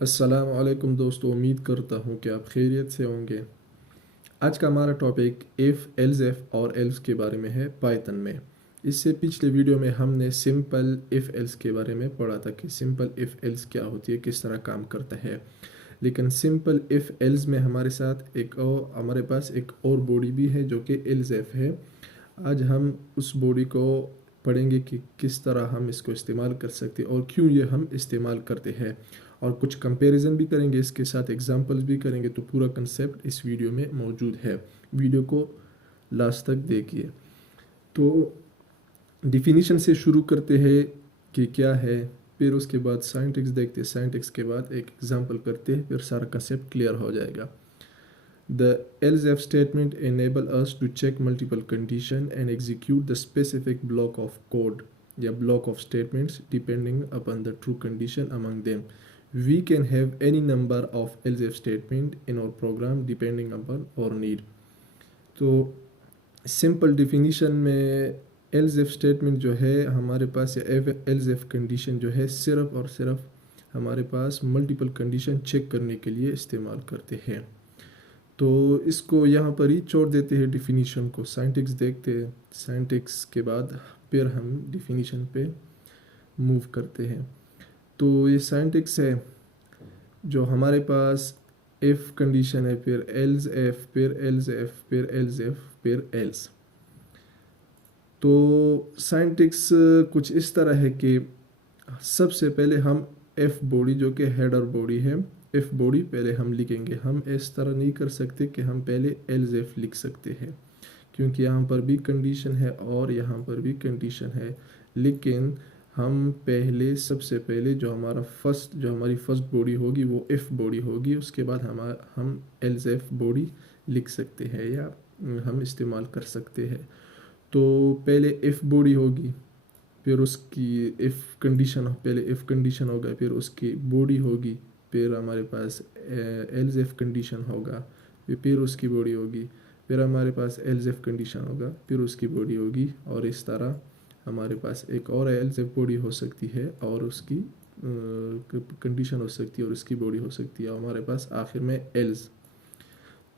अस्सलाम वालेकुम दोस्तों, उम्मीद करता हूँ कि आप खैरियत से होंगे। आज का हमारा टॉपिक इफ़ एल्स एफ और एल्स के बारे में है पाइथन में। इससे पिछले वीडियो में हमने सिंपल इफ़ एल्स के बारे में पढ़ा था कि सिंपल इफ़ एल्स क्या होती है, किस तरह काम करता है। लेकिन सिंपल इफ़ एल्स में हमारे पास एक और बॉडी भी है जो कि एल्स एफ है। आज हम उस बॉडी को पढ़ेंगे कि किस तरह हम इसको इस्तेमाल कर सकते हैं और क्यों ये हम इस्तेमाल करते हैं, और कुछ कंपैरिजन भी करेंगे, इसके साथ एग्जांपल्स भी करेंगे। तो पूरा कंसेप्ट इस वीडियो में मौजूद है, वीडियो को लास्ट तक देखिए। तो डिफिनीशन से शुरू करते हैं कि क्या है, फिर उसके बाद साइंटिक्स देखते हैं, साइंटिक्स के बाद एक एग्जांपल करते हैं, फिर सारा कंसेप्ट क्लियर हो जाएगा। The else if statement enable us to check multiple condition and execute the specific block of code या block of statements depending upon the true condition among them. We can have any number of else if statement in our program depending upon our need. तो simple definition में else if statement जो है हमारे पास, या else if condition जो है, सिर्फ और सिर्फ हमारे पास मल्टीपल कंडीशन चेक करने के लिए इस्तेमाल करते हैं। तो इसको यहाँ पर ही छोड़ देते हैं डिफिनीशन को, साइंटिक्स देखते हैं, साइंटिक्स के बाद फिर हम डिफिनीशन पे मूव करते हैं। तो ये साइंटिक्स है जो हमारे पास इफ़ कंडीशन है, फिर एल्स एफ, फिर एल्स एफ, फिर एल्स एफ, फिर एल्स। तो साइंटिक्स कुछ इस तरह है कि सबसे पहले हम एफ बॉडी जो कि हेडर बॉडी है, एफ बॉडी पहले हम लिखेंगे। हम इस तरह नहीं कर सकते कि हम पहले एल्स एफ लिख सकते हैं, क्योंकि यहाँ पर भी कंडीशन है और यहाँ पर भी कंडीशन है। लेकिन हम पहले, सबसे पहले जो हमारी फर्स्ट बॉडी होगी वो एफ बॉडी होगी, उसके बाद हम एल्स एफ बॉडी लिख सकते हैं या हम इस्तेमाल कर सकते हैं। तो पहले एफ बॉडी होगी, फिर उसकी इफ़ कंडीशन, पहले इफ़ कंडीशन होगा, फिर उसकी बॉडी होगी, फिर हमारे पास एल्स इफ कंडीशन होगा, फिर उसकी बॉडी होगी, फिर हमारे पास एल्स इफ कंडीशन होगा, फिर उसकी बॉडी होगी, और इस तरह हमारे पास एक और एल्स इफ बॉडी हो सकती है और उसकी कंडीशन हो सकती है और उसकी बॉडी हो सकती है, और हमारे पास आखिर में एल्स।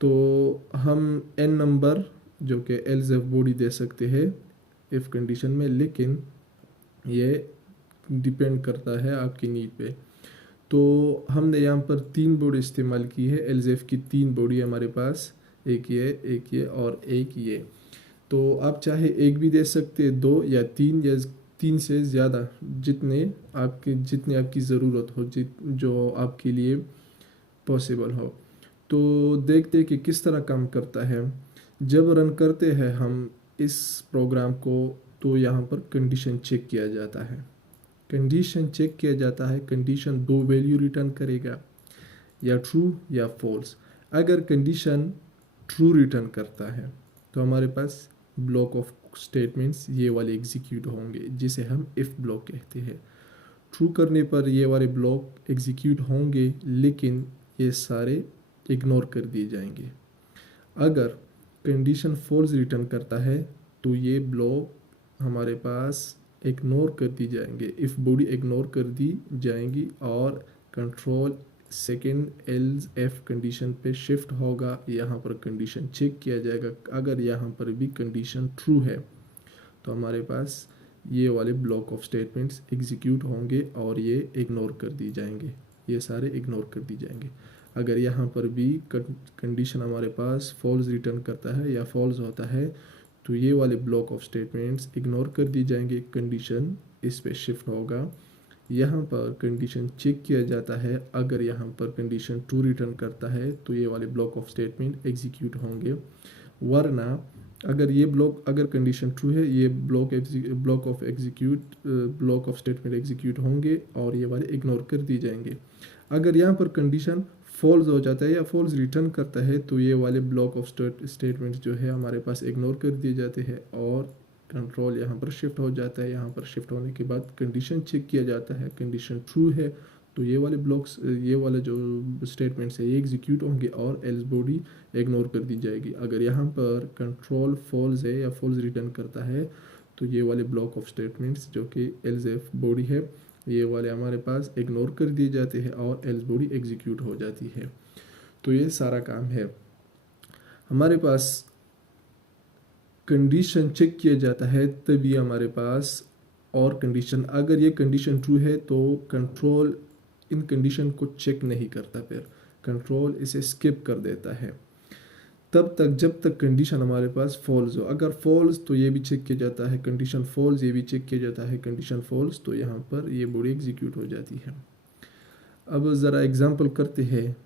तो हम एन नंबर जो कि एल्स इफ बॉडी दे सकते हैं इफ़ कंडीशन में, लेकिन ये डिपेंड करता है आपकी नीड पे। तो हमने यहाँ पर 3 बॉडी इस्तेमाल की है, एल्स की 3 बॉडी हमारे पास, एक ये और एक ये। तो आप चाहे एक भी दे सकते हैं, 2 या 3 या 3 से ज़्यादा, जितने आपकी ज़रूरत हो, जो आपके लिए पॉसिबल हो। तो देखते हैं कि किस तरह काम करता है। जब रन करते हैं हम इस प्रोग्राम को, तो यहाँ पर कंडीशन चेक किया जाता है। कंडीशन चेक किया जाता है, कंडीशन 2 वैल्यू रिटर्न करेगा, या ट्रू या फॉल्स। अगर कंडीशन ट्रू रिटर्न करता है तो हमारे पास ब्लॉक ऑफ स्टेटमेंट्स ये वाले एग्जीक्यूट होंगे, जिसे हम इफ़ ब्लॉक कहते हैं। ट्रू करने पर ये वाले ब्लॉक एग्जीक्यूट होंगे, लेकिन ये सारे इग्नोर कर दिए जाएंगे। अगर कंडीशन फॉल्स रिटर्न करता है तो ये ब्लॉक हमारे पास इग्नोर कर दी जाएंगे, इफ़ बॉडी इग्नोर कर दी जाएंगी, और control second else F condition पे शिफ्ट होगा। यहाँ पर कंडीशन चेक किया जाएगा, अगर यहाँ पर भी कंडीशन ट्रू है तो हमारे पास ये वाले ब्लॉक ऑफ स्टेटमेंट्स एग्जीक्यूट होंगे और ये इग्नोर कर दी जाएंगे, ये सारे इग्नोर कर दी जाएंगे। अगर यहाँ पर भी कंडीशन हमारे पास फॉल्स रिटर्न करता है या फॉल्स होता है, तो ये वाले ब्लॉक ऑफ स्टेटमेंट्स इग्नोर कर दी जाएंगे, कंडीशन इस पे शिफ्ट होगा। यहाँ पर कंडीशन चेक किया जाता है, अगर यहाँ पर कंडीशन ट्रू रिटर्न करता है तो ये वाले ब्लॉक ऑफ स्टेटमेंट एग्जीक्यूट होंगे, वरना अगर कंडीशन ट्रू है, ये ब्लॉक ऑफ स्टेटमेंट एग्जीक्यूट होंगे और ये वाले इग्नोर कर दी जाएंगे। अगर यहाँ पर कंडीशन फॉल्स हो जाता है या फॉल्स रिटर्न करता है, तो ये वाले ब्लॉक ऑफ स्टेटमेंट्स जो है हमारे पास इग्नोर कर दिए जाते हैं और कंट्रोल यहाँ पर शिफ्ट हो जाता है। यहाँ पर शिफ्ट होने के बाद कंडीशन चेक किया जाता है, कंडीशन ट्रू है तो ये वाले जो स्टेटमेंट्स है ये एग्जीक्यूट होंगे और एल्स बॉडी इग्नोर कर दी जाएगी। अगर यहाँ पर कंट्रोल फॉल्स है या फॉल्स रिटर्न करता है, तो ये वाले ब्लॉक ऑफ स्टेटमेंट्स जो कि एल्स एफ बॉडी है ये वाले हमारे पास इग्नोर कर दिए जाते हैं और एल्स बॉडी एग्जीक्यूट हो जाती है। तो ये सारा काम है। हमारे पास कंडीशन चेक किया जाता है तभी हमारे पास और कंडीशन, अगर ये कंडीशन ट्रू है तो कंट्रोल इन कंडीशन को चेक नहीं करता, फिर कंट्रोल इसे स्किप कर देता है तब तक जब तक कंडीशन हमारे पास फॉल्स हो। अगर फॉल्स तो ये भी चेक किया जाता है, कंडीशन फॉल्स ये भी चेक किया जाता है, कंडीशन फॉल्स तो यहाँ पर ये बॉडी एग्जीक्यूट हो जाती है। अब ज़रा एग्जांपल करते हैं,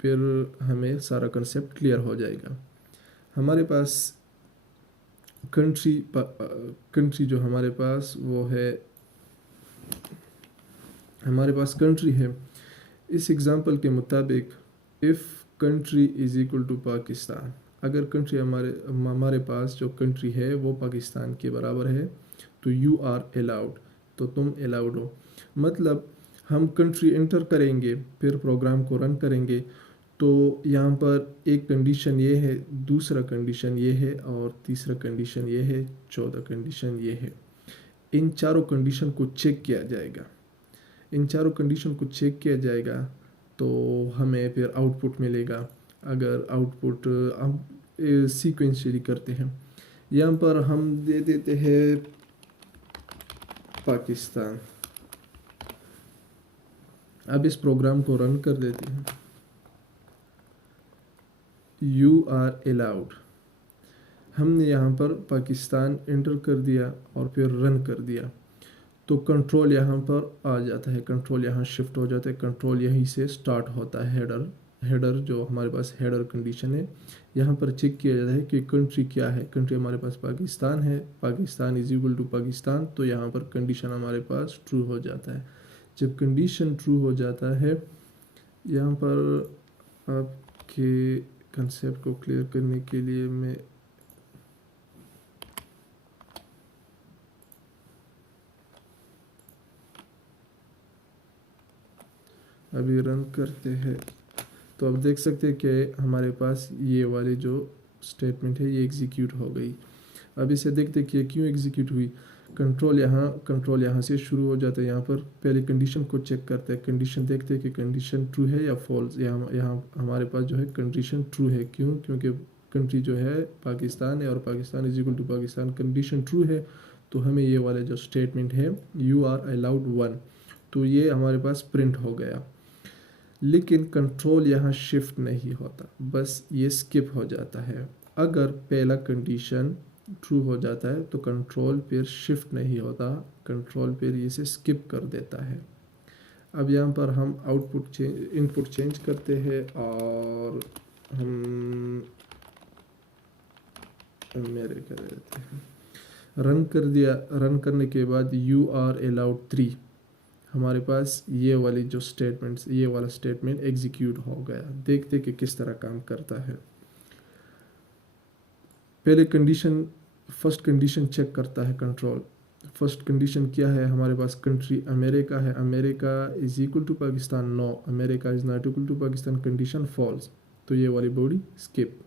फिर हमें सारा कंसेप्ट क्लियर हो जाएगा। हमारे पास कंट्री जो हमारे पास वो है, हमारे पास कंट्री है। इस एग्जांपल के मुताबिक if country is equal to Pakistan, अगर कंट्री हमारे पास जो कंट्री है वो पाकिस्तान के बराबर है तो यू आर अलाउड, तो तुम अलाउड हो। मतलब हम कंट्री एंटर करेंगे, फिर प्रोग्राम को रन करेंगे, तो यहाँ पर एक कंडीशन ये है, दूसरा कंडीशन ये है और तीसरा कंडीशन ये है, चौथा कंडीशन ये है। इन चारों कंडीशन को चेक किया जाएगा, इन चारों कंडीशन को चेक किया जाएगा तो हमें फिर आउटपुट मिलेगा। अगर आउटपुट हम सीक्वेंशियली करते हैं, यहाँ पर हम दे देते हैं पाकिस्तान। अब इस प्रोग्राम को रन कर देते हैं, यू आर अलाउड। हमने यहाँ पर पाकिस्तान एंटर कर दिया और फिर रन कर दिया, तो कंट्रोल यहाँ पर आ जाता है, कंट्रोल यहाँ शिफ्ट हो जाता है, कंट्रोल यहीं से स्टार्ट होता है। हेडर जो हमारे पास हेडर कंडीशन है, यहाँ पर चेक किया जाता है कि कंट्री क्या है। कंट्री हमारे पास पाकिस्तान है, Pakistan is equal to Pakistan, तो यहाँ पर कंडीशन हमारे पास ट्रू हो जाता है। जब कंडीशन ट्रू हो जाता है, यहाँ पर आपके कंसेप्ट को क्लियर करने के लिए मैं अभी रन करते हैं, तो अब देख सकते हैं कि हमारे पास ये वाली जो स्टेटमेंट है ये एग्जीक्यूट हो गई। अब इसे देखते हैं कि क्यों एग्जीक्यूट हुई। कंट्रोल यहाँ से शुरू हो जाता है। यहाँ पर पहले कंडीशन को चेक करते हैं, कंडीशन देखते हैं कि कंडीशन ट्रू है या फॉल्स। यहाँ हमारे पास जो है कंडीशन ट्रू है। क्यों? क्योंकि कंट्री जो है पाकिस्तान है और Pakistan is equal to Pakistan, condition true है, तो हमें ये वाला जो स्टेटमेंट है यू आर अलाउड 1, तो ये हमारे पास प्रिंट हो गया। लेकिन कंट्रोल यहाँ शिफ्ट नहीं होता, बस ये स्किप हो जाता है। अगर पहला कंडीशन ट्रू हो जाता है तो कंट्रोल फिर शिफ्ट नहीं होता, कंट्रोल फिर इसे स्किप कर देता है। अब यहाँ पर हम इनपुट चेंज करते हैं और हम मेरे कर देते हैं। रन कर दिया, रन करने के बाद यू आर अलाउड 3, हमारे पास ये वाली जो स्टेटमेंट्स, ये वाला स्टेटमेंट एग्जीक्यूट हो गया। देखते कि किस तरह काम करता है। पहले कंडीशन, फर्स्ट कंडीशन चेक करता है कंट्रोल। फर्स्ट कंडीशन क्या है? हमारे पास कंट्री अमेरिका है, America is equal to Pakistan, no America is not equal to Pakistan, condition false, तो ये वाली बॉडी स्किप।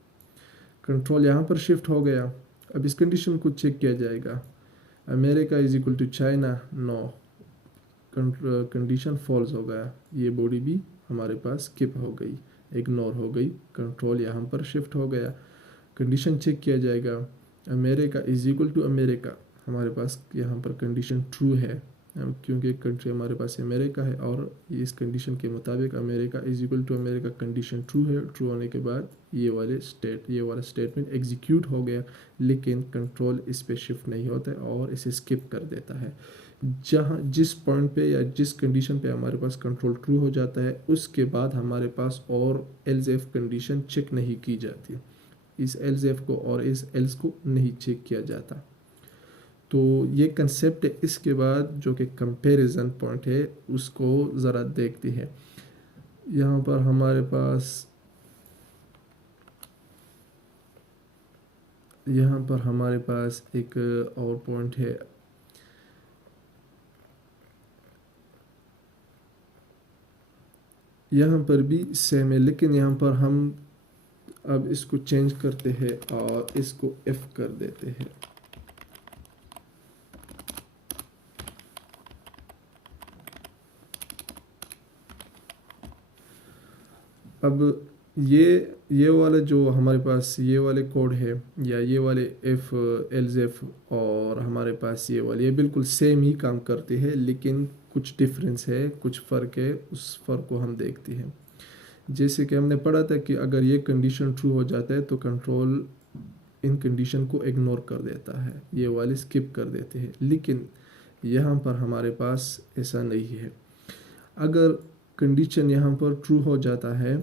कंट्रोल यहाँ पर शिफ्ट हो गया। अब इस कंडीशन को चेक किया जाएगा, America is equal to China, no, condition false हो गया, ये बॉडी भी हमारे पास स्किप हो गई, इग्नोर हो गई। कंट्रोल यहाँ पर शिफ्ट हो गया। कंडीशन चेक किया जाएगा, America is equal to America, हमारे पास यहाँ पर कंडीशन ट्रू है क्योंकि कंट्री हमारे पास अमेरिका है और इस कंडीशन के मुताबिक America is equal to America, condition true है। ट्रू होने के बाद ये वाला स्टेटमेंट एग्जीक्यूट हो गया, लेकिन कंट्रोल इस पे शिफ्ट नहीं होता है और इसे स्किप कर देता है। जिस पॉइंट पे या जिस कंडीशन पे हमारे पास कंट्रोल ट्रू हो जाता है, उसके बाद हमारे पास और एल्स इफ कंडीशन चेक नहीं की जाती, इस एल्स इफ को और इस एल्स को नहीं चेक किया जाता। तो ये कंसेप्ट है। इसके बाद जो कि कंपैरिजन पॉइंट है उसको ज़रा देखते हैं। यहाँ पर हमारे पास एक और पॉइंट है। यहाँ पर भी सेम है, लेकिन यहाँ पर हम अब इसको चेंज करते हैं और इसको एफ कर देते हैं। अब ये वाला जो हमारे पास ये वाले कोड है या ये वाले एफ एल्स और हमारे पास ये वाले ये बिल्कुल सेम ही काम करते हैं, लेकिन कुछ डिफरेंस है, कुछ फ़र्क है। उस फ़र्क को हम देखते हैं। जैसे कि हमने पढ़ा था कि अगर ये कंडीशन ट्रू हो जाता है तो कंट्रोल इन कंडीशन को इग्नोर कर देता है, ये वाले स्किप कर देते हैं। लेकिन यहाँ पर हमारे पास ऐसा नहीं है। अगर कंडीशन यहाँ पर ट्रू हो जाता है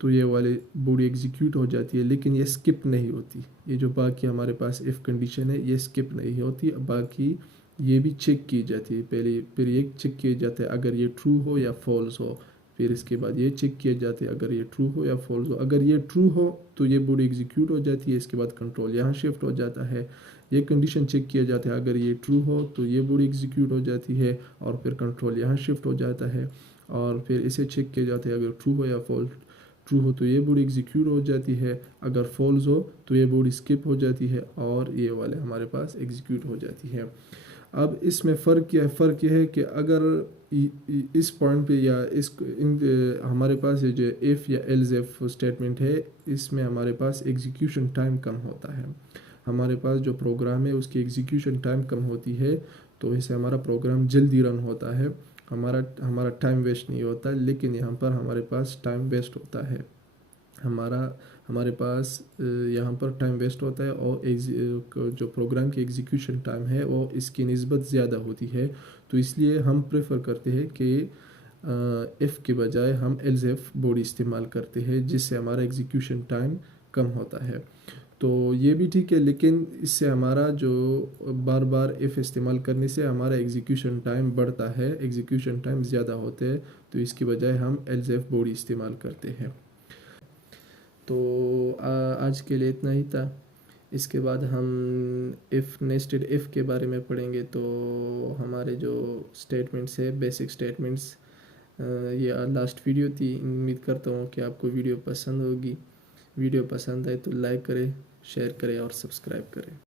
तो ये वाली बॉडी एग्जीक्यूट हो जाती है, लेकिन ये स्किप नहीं होती। ये जो बाकी हमारे पास इफ़ कंडीशन है ये स्किप नहीं होती, बाकी ये भी चेक की जाती है। पहले फिर ये चेक किए जाते हैं अगर ये ट्रू हो या फॉल्स हो, फिर इसके बाद ये चेक किए जाते हैं अगर ये ट्रू हो या फॉल्स हो। अगर ये ट्रू हो तो ये बॉडी एग्जीक्यूट हो जाती है, इसके बाद कंट्रोल यहाँ शिफ्ट हो जाता है। ये कंडीशन चेक किया जाता है, अगर ये ट्रू हो तो ये बॉडी एग्जीक्यूट हो जाती है और फिर कंट्रोल यहाँ शिफ्ट हो जाता है। और फिर इसे चेक किए जाते हैं, अगर ट्रू हो या फॉल्स, ट्रू हो तो ये बॉडी एग्जीक्यूट हो जाती है, अगर फॉल्स हो तो ये बॉडी स्किप हो जाती है और ये वाले हमारे पास एग्जीक्यूट हो जाती है। अब इसमें फ़र्क क्या है? फ़र्क यह है कि अगर इस पॉइंट पे या हमारे पास ये जो इफ़ या एल्स स्टेटमेंट है, इसमें हमारे पास एग्जीक्यूशन टाइम कम होता है। हमारे पास जो प्रोग्राम है उसकी एग्जीक्यूशन टाइम कम होती है, तो इससे हमारा प्रोग्राम जल्दी रन होता है, हमारा टाइम वेस्ट नहीं होता। लेकिन यहाँ पर हमारे पास टाइम वेस्ट होता है, हमारे पास यहाँ पर टाइम वेस्ट होता है और जो प्रोग्राम की एग्जीक्यूशन टाइम है वो इसकी निस्बत ज़्यादा होती है। तो इसलिए हम प्रेफर करते हैं कि इफ़ के बजाय हम एल्स बॉडी इस्तेमाल करते हैं, जिससे हमारा एग्जीक्यूशन टाइम कम होता है। तो ये भी ठीक है, लेकिन इससे हमारा जो बार बार इफ़ इस्तेमाल करने से हमारा एग्जीक्यूशन टाइम बढ़ता है, एग्जीक्यूशन टाइम ज़्यादा होते हैं। तो इसकी बजाय हम एल्स बॉडी इस्तेमाल करते हैं। तो आज के लिए इतना ही था। इसके बाद हम इफ़ नेस्टेड इफ़ के बारे में पढ़ेंगे। तो हमारे जो स्टेटमेंट्स है, बेसिक स्टेटमेंट्स, ये लास्ट वीडियो थी। उम्मीद करता हूँ कि आपको वीडियो पसंद होगी। वीडियो पसंद आए तो लाइक करें, शेयर करें और सब्सक्राइब करें।